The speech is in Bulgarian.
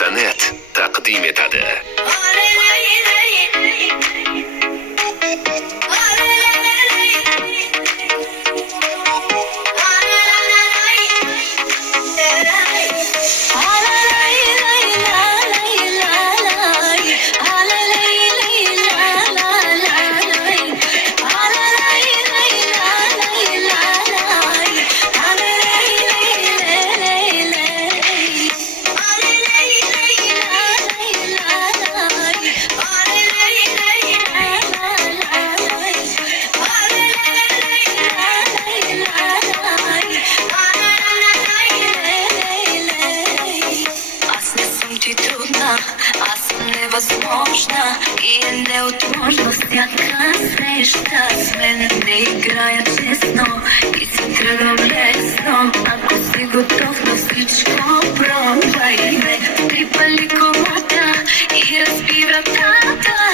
.net taqdim etadi. Невъзможна и е неотложна всяка среща с мен не играя честно и си тръгвам лесно. Ако си готов на всичко, пробвай ме, припали колата и разби вратата.